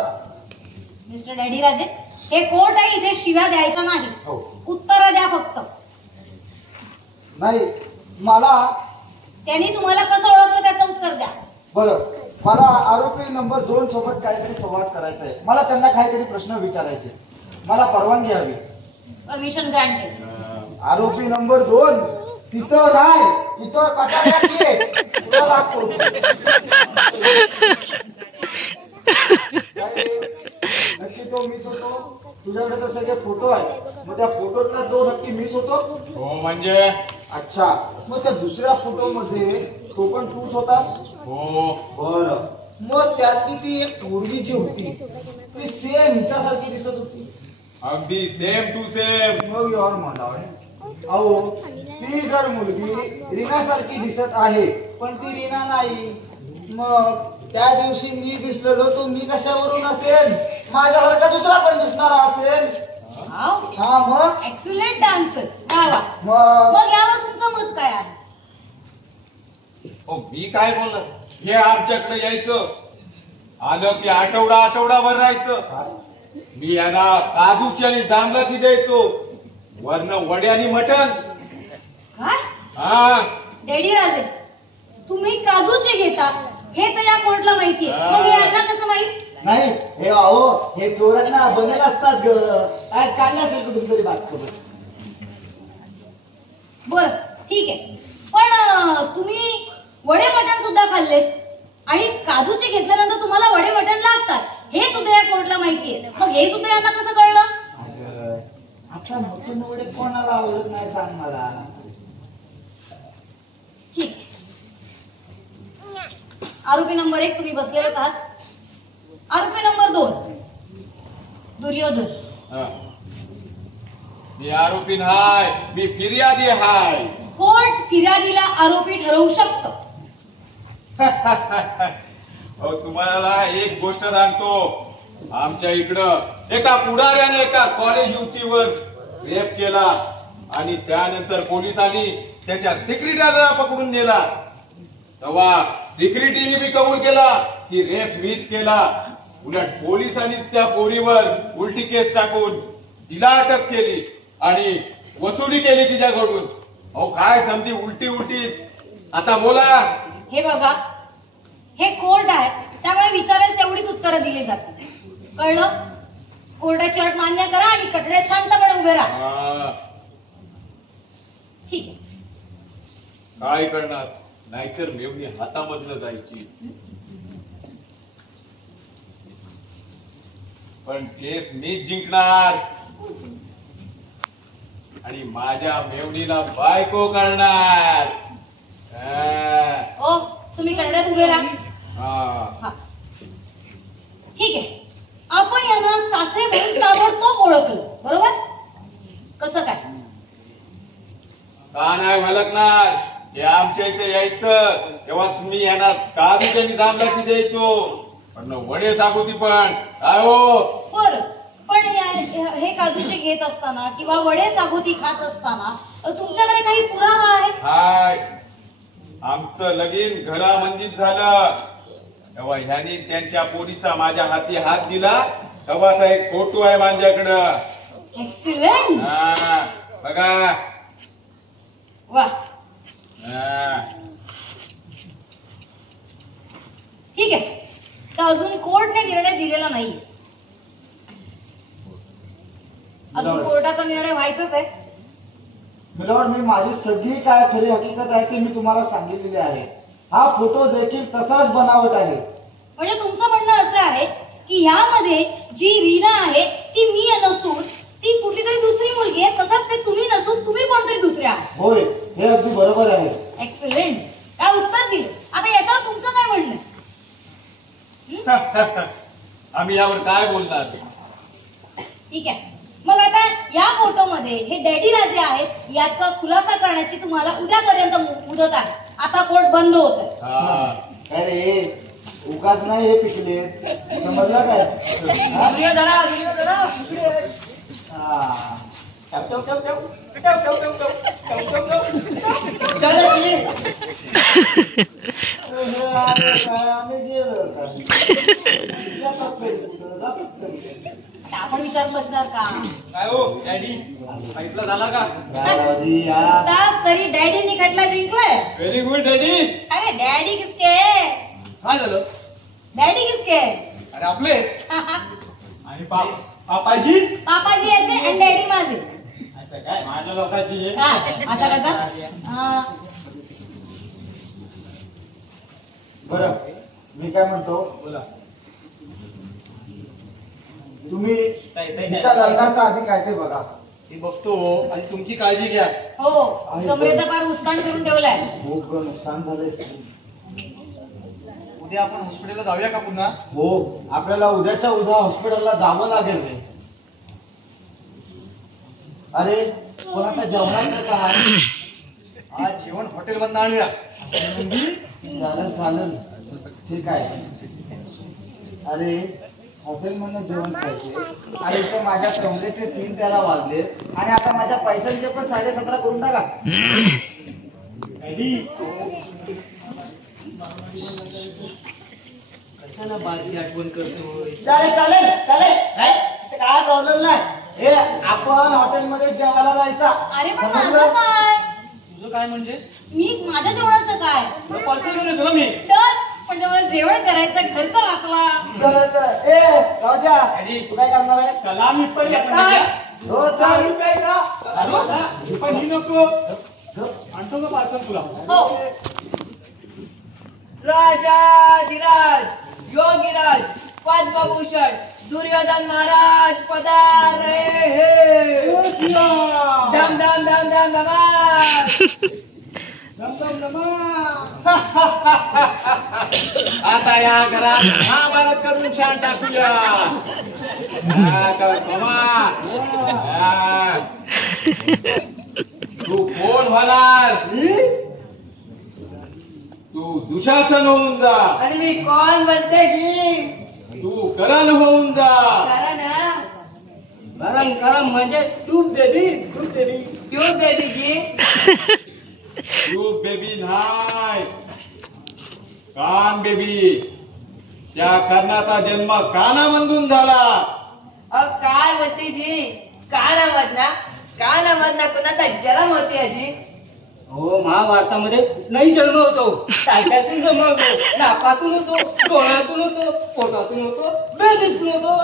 मिस्टर डॅडी राजे, हे कोर्ट आहे, इथे शिव्या द्यायचा नाही. हो. उत्तर द्या फक्त. नाही मला. त्यांनी तुम्हाला कसं ओळखलं त्याचं उत्तर द्या. बरं, मला आरोपी नंबर 2 सोबत काहीतरी संवाद करायचा आहे. मला त्यांना काहीतरी प्रश्न विचारायचे. मला परवानगी हवी. Permission granted. आरोपी नंबर 2 तिथं नाही, तिथं कटाऱ्यात ये. तुला लागतो. नक्की तो मीच होतो? तुझ्याकडे तर सगळे फोटो आहेत, मग त्या फोटोतला तो नक्की मीच होतो? हो म्हणजे? अच्छा, मग त्या दुसऱ्या फोटो मध्ये तो पण तूच होतास? हो. बरं, मग त्यातली ती एक पोरगी जी होती ती सेम हिच्यासारखी दिसत होती? अगदी सेम टू सेम. मग यावर म्हणावं, अहो ती जर मुलगी रीनासारखी दिसत आहे पण ती रीना नाही, मग त्या दिवशी मी दिसलेलो तो मी कशावरून असेल? माझ्यासारखा दुसरा पण दिसणारा असेल. हा मग एक्सलंट आन्सर. मग यावर तुमचं मत काय आहे? मी काय बोलणार? हे आमच्याकडे यायचं, आलं की आठवडाभर राहायचं. मी यांना काजूची आणि जांभळाची द्यायचो, वरनं वड्यानी मटण. काय? हा. डॅडी राजे, तुम्ही काजूचे घेता हे तर या कोर्टला माहितीये, मग यांना कसं माहित? नाही, हे अहो हे चोरांना बनेल असतात ग. काय काढलं असेल कुठून तरी बात. बर ठीक आहे, पण तुम्ही वडे मटण सुद्धा खाल्लेत आणि काजूचे घेतल्यानंतर तुम्हाला वडे मटण लागतात हे सुद्धा या कोर्टला माहितीये, मग हे सुद्धा यांना कसं कळलं? आता मटण वडे कोणाला आवडत नाही सांग मला. आरोपी नंबर 1 तुम्ही बसलेलेच आहात. आरोपी नंबर 2 दुर्योधन. हा. मी आरोपी हाय, मी फिर्यादी हाय. कोर्ट फिर्यादीला आरोपी ठरवू शकतं. तुम्हाला एक गोष्ट सांगतो, आमच्या इकडं एका पुढाऱ्याने एका कॉलेज युवतीवर रेप केला आणि त्यानंतर पोलिसांनी त्याच्या सेक्रेटरीला पकडून नेला. तेव्हा सेक्रेटरीने बी कबूल केला की रेप मीच केला. उलट पोलिसांनीच त्या पोरीवर उलटी केस टाकून तिला अटक केली आणि वसुली केली तिच्याकडून. अहो काय समजी उलटी. आता बोला. हे बघा, हे कोर्ट आहे, त्यामुळे विचारेल तेवढीच उत्तरं दिली जातात. कळलं? कोर्टाची अट मान्य करा आणि कठड्यात शांतपणे उभे राहा. ठीक आहे. काय करणार, नाहीतर मेवणी हातामधलं जायची. पण केस मीच जिंकणार आणि माझ्या मेवणीला बायको करणार. ओ तुम्ही कठड्यात उभे राहा. हा. ठीक आहे. आपण यांना सासरे म्हणून ताबडतोब ओळखलं, बरोबर? कसं काय? का नाही ओळखणार? हे आमच्या इथे यायचं तेव्हा तुम्ही यांना काजूच्या निजामलाची द्यायचो. पण वडे सागोती पण काय हो. बरं, पण हे काजूचे घेत असताना किंवा वडे सागोती खात असताना तुमच्याकडे काही पुरावा आहे? हाय, आमचं लगीन घरामंदीत झालं तेव्हा ह्यांनी त्यांच्या पोरीचा माझ्या हाती हात दिला. तेव्हाचा एक फोटो आहे माझ्याकडं. एक्सिलेंट. बघा. वा, ठीक आहे. तर अजून कोर्टने निर्णय दिलेला नाही. अजून कोर्टाचा निर्णय व्हायचाच आहे. मिलॉर्ड, मी माझी सगळी काय खरी हकीकत आहे ती मी तुम्हाला सांगितलेली आहे. हा फोटो देखील तसाच बनावट आहे. म्हणजे तुमचं म्हणणं असं आहे की ह्यामध्ये जी रीना आहे ती मी नसून ती कुठली तरी दुसरी मुलगी आहे, तसंच ते तुम्ही नसून तुम्ही कोणतरी दुसरे आहात. होय, हे अगदी बरोबर आहे. एक्सलेंट. काय उत्तर दिलं. आता याच्यावर तुमचं काय म्हणणं? आम्ही यावर काय बोलणार? ठीक आहे. मग आता या फोटोमध्ये हे डॅडी राजे आहेत याचा खुलासा करण्याची तुम्हाला उद्यापर्यंत मुदत आहे. आता कोर्ट बंद होत आहे. अरे उगाच नाही हे पिकले, समजलं काय? आपण विचारत बसणार का? काय हो डॅडी, फैसला झाला का? तास तरी डॅडीने खटला जिंकलाय. Very good daddy. अरे डॅडी किसके? काय झालं? डॅडी किसके? अरे आपलेच. आणि पापाजी? पापाजी याचे आणि डॅडी माझे. असं काय माझ्या लोकांची असं कसं? बरं, मी काय म्हणतो, बोला. तुम्ही तिच्या लग्नाचा आधी काय ते बघा. ती बघतो आणि तुमची काळजी घ्या. हो, कमरेचा पार उस्तान करून ठेवलाय. खूप नुकसान झालंय. उद्या आपण हॉस्पिटलला जाऊया का पुन्हा? हो, आपल्याला उद्याच्या उद्या हॉस्पिटलला जावं लागेल रे. अरे पण आता जेवणाचं काय? आज जेवण हॉटेल मधून आणूया. चालेल, ठीक आहे. अरे हॉटेलमधनं जेवण खायचे आणि इथं माझ्या कमरेचे 3-13 वाजले आणि आता माझ्या पैशांचे पण 17.5 करून टाका. कशाला बारची आठवण करतोय? चालेल काय प्रॉब्लेम नाही. हे आपण हॉटेलमध्ये जेवायला जायचा. अरे पण माझं काय? तुझं काय म्हणजे? माझ्या जेवणाचं काय? पार्सल घेऊन येतो ना मी. तर म्हणजे मला जेवण करायचं, खर्च वाचला. चल ए राजा, तू काय करणार आहे? सलामी पण येताय. हो चल. पण ही नको. आणतो का पार्सल तुला? हो. राजाधिराज योगीराज पद्मभूषण दुर्योधन महाराज पधार रहे हैं. डम डम डम डम नमः. आता या घरात महाभारत करून शान टाकूया. तू कोण होणार? तू दुशासन होऊन जा. आणि मी कोण बनते की? तू करण होऊन जा. करा ना. गरम म्हणजे ट्यूब बेबी. ट्यूब बेबी जी. ट्यूब बेबी नाही, कान बेबी. त्या कर्णाचा जन्म कानामधून झाला. काय होती जी? कानामधना कोणाचा जन्म होते आजी? हो, महाभारतामध्ये नाही जन्म होतो. टाक्यातून जन्म होतो, नाकातून होतो, डोळ्यातून होतो, पोटातून होतो, बेबीतून होतो.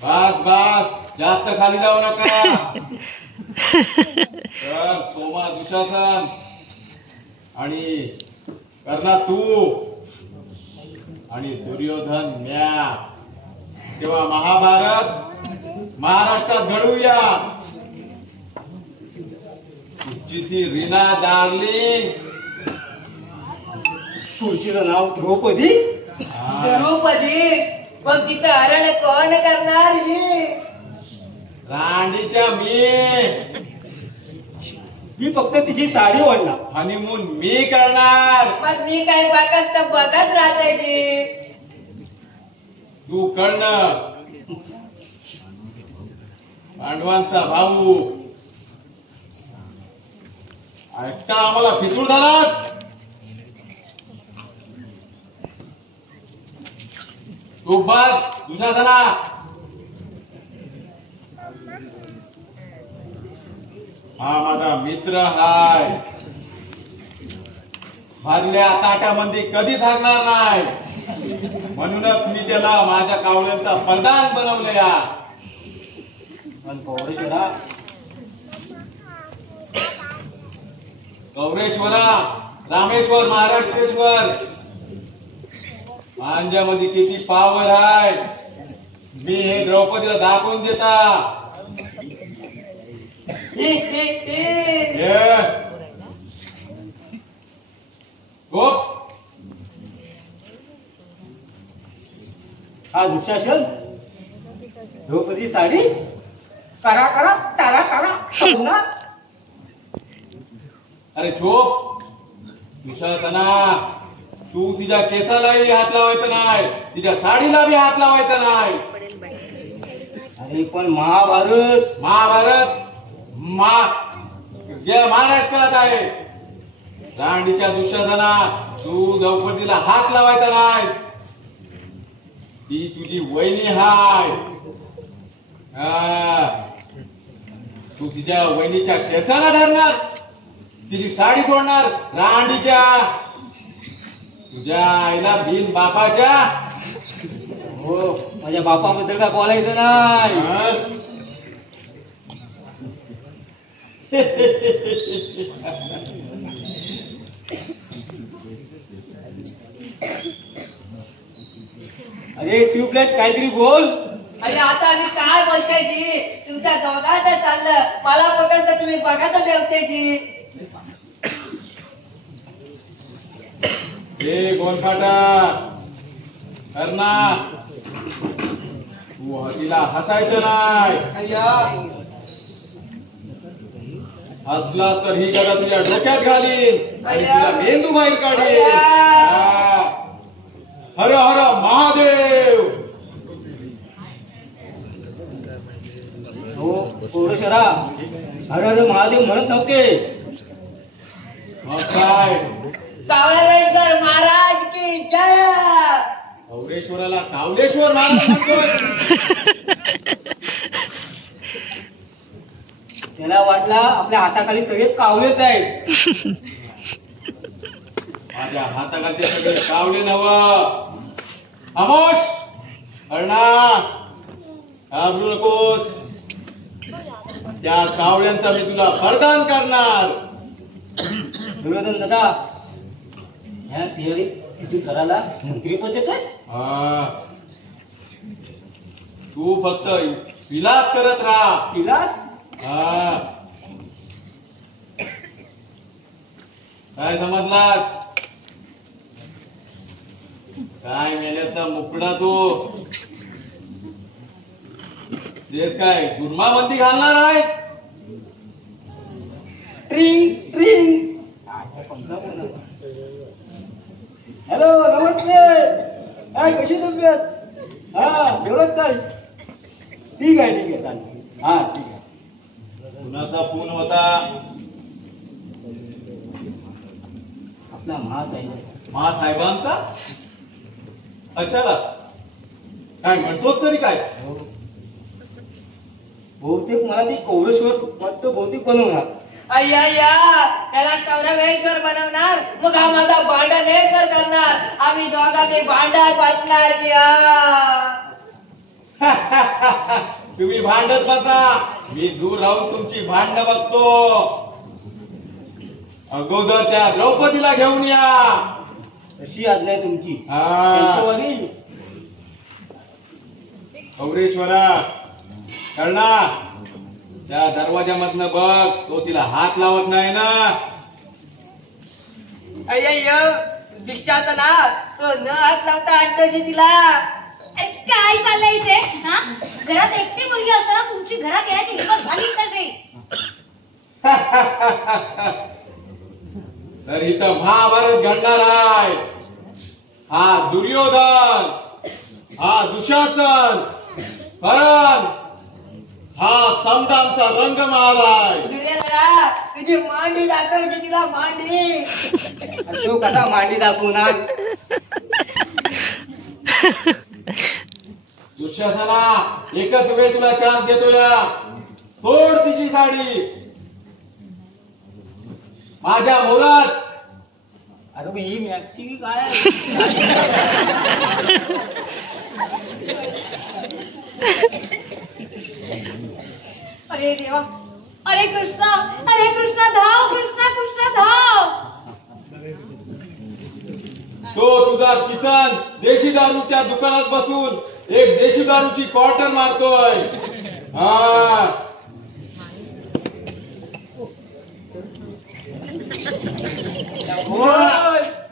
बस जास्त खाली जाऊ नका. तर सोमा दुशासन आणि कर्णा तू आणि दुर्योधन म्या. तेव्हा महाभारत महाराष्ट्रात घडवूया. तुझी ती रीना डार्लिंग, तुळशीचं नाव द्रौपदी. द्रौपदी. पण तिचं हरण कोण करणार जी? राणीच्या मी फक्त तिची साडी ओढणार. हनीमून मी करणार. पण मी काही बाकास तर बघत राहते जी. तू कर्ण, पांडवांचा भाऊ. एकटा आम्हाला फिसूळ झालास. तू बस दुशासना. हा माझा मित्र हाय. भरल्या ताट्यामध्ये कधीच हारणार नाही. म्हणूनच मी त्याला माझ्या कावळ्यांचा प्रधान बनवलंया. पण पौरेश्वरा, गौरेश्वरा, रामेश्वर, महाराष्ट्रेश्वर, माझ्यामध्ये किती पावर आहे मी हे द्रौपदीला दाखवून देता. गोप, हा दुःशासन. द्रौपदी साडी करा टाळा टाळा. अरे झोप. दुशासना, तू तिच्या केसालाही हात लावायचा नाही, तिच्या साडीला बी हात लावायचा नाही. अरे पण महाभारत महाराष्ट्रात आहे. राणीच्या दुशासना, तू द्रौपदीला हात लावायचा नाही. ती तुझी वहिनी हाय. तू तिच्या वहिनीच्या केसाला धरणार, तिची साडी सोडणार. राणीच्या तुझ्या आईला बिन बापाच्या. हो, माझ्या बापाबद्दल काय बोलायचं नाही. अरे ट्यूबलाइट काहीतरी बोल. अरे आता मी काय बोलते जी? तुमच्या दोघांचं चाललं, मला फक्त तुम्ही बघत ठेवते जी. हे गोलखाटा कर्णा, तू तिला हसायचं नाही. हसलास तर ही गदा तुझ्या डोक्यात घालीन आणि तुला मेंदू बाहेर काढीन. हर हर महादेव. हो पौरेश्वरा, हर हर महादेव म्हणत नव्हते. मग काय? कावळेश्वर महाराज की जय. गौरेश्वराला कावलेश्वर महाराज म्हणतोय. त्याला वाटला आपल्या हाताखाली सगळे कावलेच आहेत. माझ्या हाताखालचे सगळे कावले नवं. अमोश, अर्णा, घाबरू नकोस. त्या कावळ्यांचा मी तुला वरदान करणार. दुर्योधन दादा, ह्या थिअरीत तुझी घराला मंत्रीपद देतोस. तू फक्त विलास करत राहा. विलास? काय समजलास? काय मेल्याचा मुकडा तू तेच काय गुरमाबंदी घालणार आहे? ट्रिंग ट्रिंग. हॅलो नमस्ते. काय कशी तब्येत? हा जेवढत काय? ठीक आहे चालेल. हा ठीक आहे. कुणाचा फोन होता? आपला महासाहेब. महासाहेबांचा? कशाला? काय म्हणतोस तरी काय? बहुतेक मला ती कौरेश्वर वाटतं बहुतेक बनवणार. अय्या त्याला कौरवेश्वर बनवणार, मग हा माझा भांडणेश्वर करणार. आम्ही दोघांनी भांडत बसणार की तुम्ही भांडत बसा, मी दूर राहून तुमची भांडणं बघतो. अगोदर त्या द्रौपदीला घेऊन या. अशी आज्ञा आहे तुमची. हा. त्यांच्यावाली कौरेश्वरा कळना, त्या दरवाजामधनं बघ, तो तिला हात लावत नाही ना. अय्या दिशाचा ना तो न हात लावता आणतो तिला. अरे काय चाललंय इथे? हा, घरात एकटी मुलगी असताना तुमची घरात येण्याची हिंमत झालीच कशी? तर इथं महाभारत घडणार आहे. हा दुर्योधन, हा दुशासन, कर्ण, हा समदामचा रंग महालाय. दुर्योधना तुझी मांडी दाखवायची तिला, मांडी. तो कसा मांडी दाखवणार? दुःशासना एकच वेळ तुला चान्स देतो या. सोड तिची साडी. माझ्या मोरात. अरे ही मॅक्सी काय? अरे देवा, अरे कृष्णा धाव, कृष्णा धाव. तो तुझा किसन देशी दारूच्या दुकानात बसून एक देशी दारूची क्वार्टर मारतोय. हा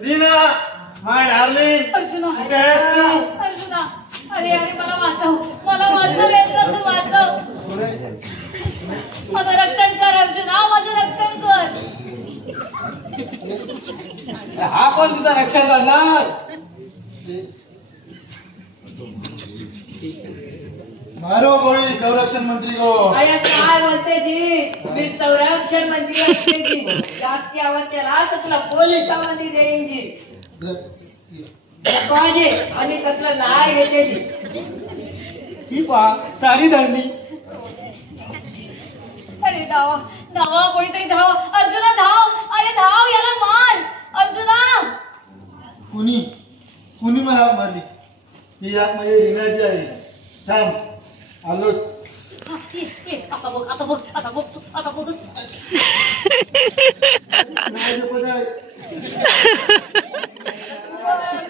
रीना, माय डार्लिंग, अर्जुना, कुठे आहेस तू? अर्जुना, अरे मला वाचव यांचं वाचव. माझं रक्षण कर अर्जुना, माझं रक्षण कर. हा कोण तुझं रक्षण करणार? मारो गोळी संरक्षण मंत्री को. अय्या काय म्हणते ती? मी संरक्षण मंत्री असते की जास्ती आवाज केला असं तुला पोलिसांमध्ये देईन जी. पाहिजे आणि कसलं नाही घेते ती. ही पहा साडी धरली. अरे धावा कोणीतरी धावा. अर्जुना धाव, अरे धाव, याला मार अर्जुना. कुणी मला हाक मारली? ही हाक माझ्या रीनाची आहे. थांब आलो. आता बघ.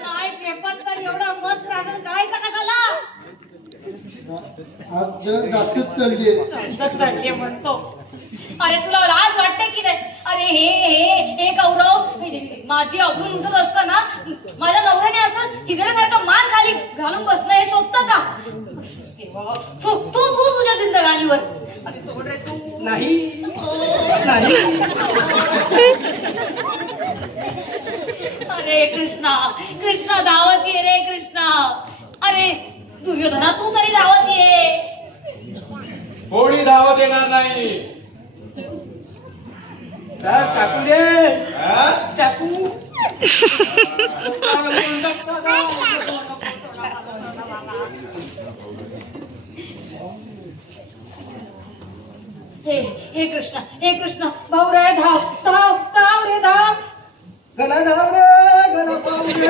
काय खेपत तर एवढं मत प्राशन करायचं कशाला? आज जरा जास्तच चढली म्हणतो. अरे तुला लाज वाटते की नाही? अरे हे गौरव माझी अवघडून उठत असताना माझ्या नवऱ्याने असं हिजड्यासारखं मान खाली घालून बसणं हे शोभतं का? तू तुझ्या जिंदगानीवर. अरे सोड रे तू. नाही अरे कृष्णा धावत ये रे कृष्णा. अरे दुर्योधना तू तरी धावत ये. कोणी धावत येणार नाही. चाकू दे. हा? चाकू. हे कृष्णा भाऊराय धाव रे धाव. गला धाव रे, गला पाहू रे.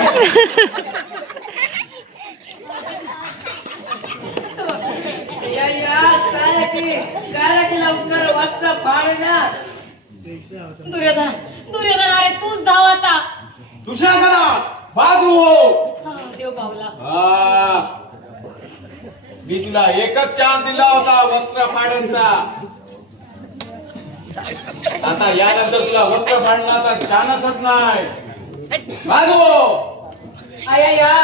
काय तिला उत्तर वस्त्र फाड ना. दुर्योधना अरे तूच धाव आता. दुशासना बाजू हो. देव पावला. हा. मी तुला एकच चान्स दिला होता वस्त्र फाडायचा. आता यानंतर तुला वस्त्र फाडण्याचा चान्सच नाही. बाजू हो. अय्या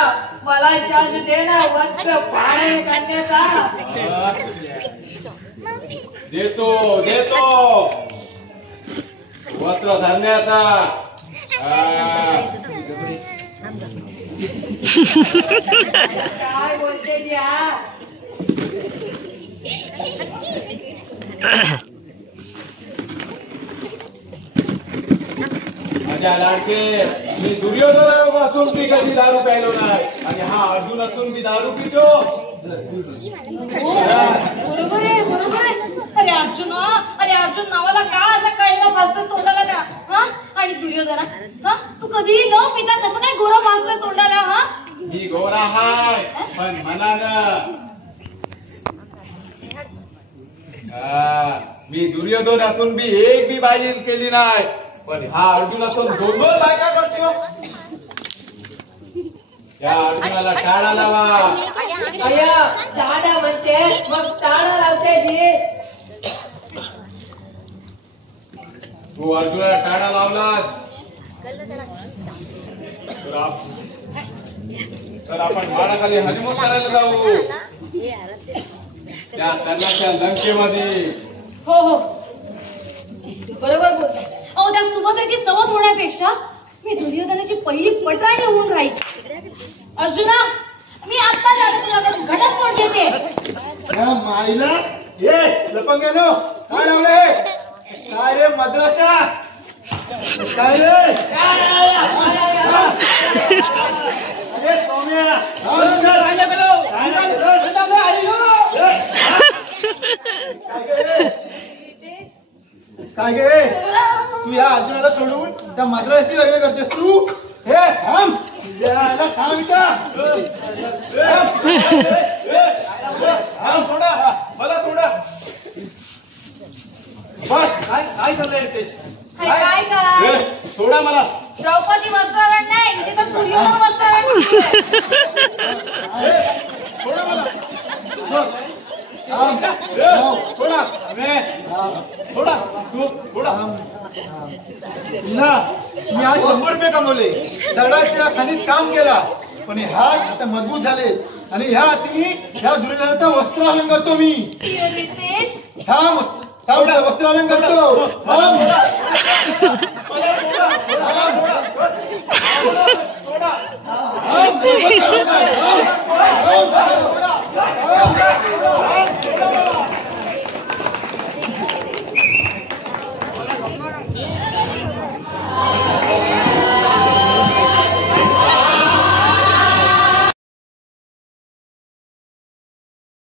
मला चान्स दे ना वस्त्र पाळे करण्याचा. देतो देतो वस्त्र धरण्याचा. काय बोलते द्या. माझ्या लाडके मी दुर्योधन असून मी कधी दारू प्यायलो नाही आणि हा अर्जुन असून मी दारू पितो. बरोबर आहे बरोबर आहे. अरे अर्जुन नावाला का असा काळीमा फासतोय तोंडाला त्या. हा आणि दुर्योधना हा तू कधी न पिता कसं काय गोरा फासतोय तोंडाला. हा मी गोरा हाय पण मनानं. मी दुर्योधन असून मी एक बी बाई केली नाही पण हा अर्जुन असून दोन दोन बायका करतो. त्या अर्जुनाला टाळा लावा. अय्या टाळा म्हणते मग टाळा लावते जी. तू अर्जुनाला टाळा लावला तर आपण माडाखाली हनीमून करायला जाऊ त्या कर्णाच्या लंकेमध्ये. हो हो बरोबर बोलते. अहो त्या सुभद्रेची सवत होण्यापेक्षा मी दुर्योधनाची पहिली पटराणी होऊन राहील. अर्जुना मी आता अर्जुनाचा घटस्फोट देते. या माईला ये लपंग्यानो काय लावले. काय रे मद्रासा काय रे. अरे सोम्या काय गे तू या अर्जुनाला सोडून त्या मद्राशी लग्न करतेस तू. हे थांब याला थांब का. सोडा मला सोडा. बघ काय काय चाललंय रितेश. अरे काय काय सोडा मला. द्रौपदी वस्त्रारण नाही इथे तर दुर्योधन वस्त्रारण. सोडा मला. सोडा सोडा तू सोडा. ना मी आज 100 रुपये कमवले. दगडाच्या खाणीत काम केला पण हे हात आता मजबूत झाले आणि ह्या हातीने ह्या दुर्योधनाचा वस्त्रालन करतो मी. रितेश थांब थांब वस्त्रालन करतो. थांब थांब